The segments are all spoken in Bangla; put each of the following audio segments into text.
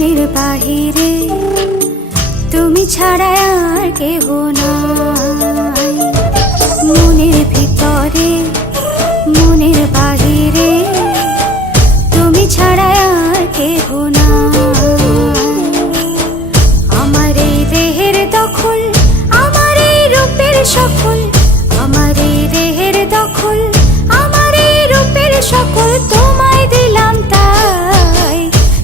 মনের বাহিরে তুমি ছাড়া আর কেহ নাই। মনের ভিতরে মনের বাহিরে তুমি ছাড়া আর কেহ নাই। আমার এই দেহের দখল, আমার এই রূপের সকল, আমার এই দেহের দখল, আমার এই রূপের সকল তোমায় দিলাম তাই,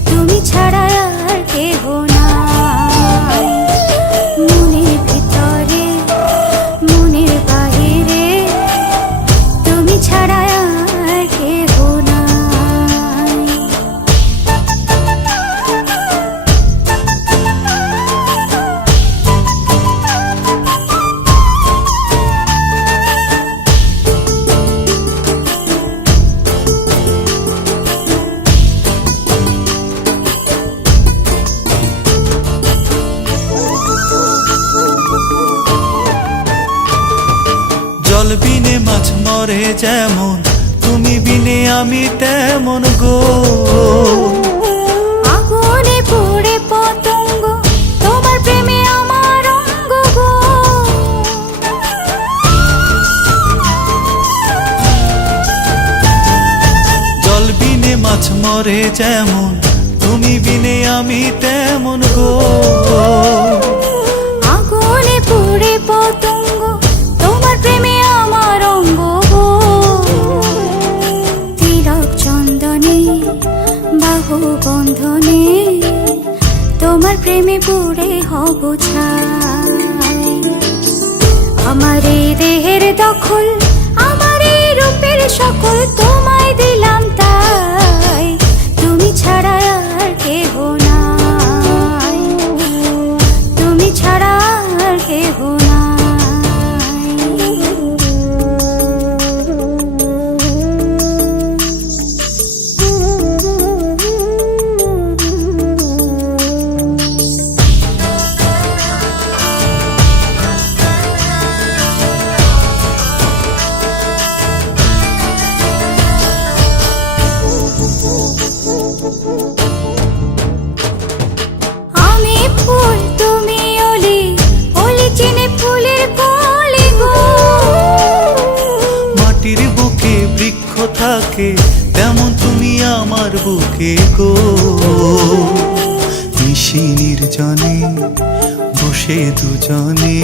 তুমি ছাড়া আর কেহ নাই। মনের ভিতরে মনের বাহিরে তুমি ছাড়া আর কেহ নাই। জল বিনে মাছ মরে যেমন, তুমি বিনে আমি তেমন গো। আগুনে পুড়ে পতঙ্গ, তোমার প্রেমে আমার অঙ্গ গো। জল বিনে মাছ মরে যেমন, তুমি বিনে আমি তেমন গো। আগুনে পুড়ে পতঙ্গ, তোমার প্রেমে আমার অঙ্গ গো। তিলক চন্দনে বাহু বন্ধনে তোমার প্রেমে পুড়ে হব ছাই। আমার এই দেহের দখল, আমার এই রূপের সকল তোমায় দিলাম তাই, তুমি ছাড়া আর কেহ নাই, তুমি ছাড়া আর কেহ নাই। আমি ফুল তুমি অলি, অলি চিনে ফুলের কলি গো। মাটির বুকে বৃক্ষ থাকে, তেমন তুমি আমার বুকে গো। নিশি নির্জনে বসে দুজনে,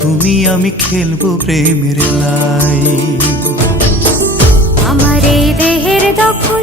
তুমি আমি খেলবো প্রেমের লাই। আমার এই দেহের দখল,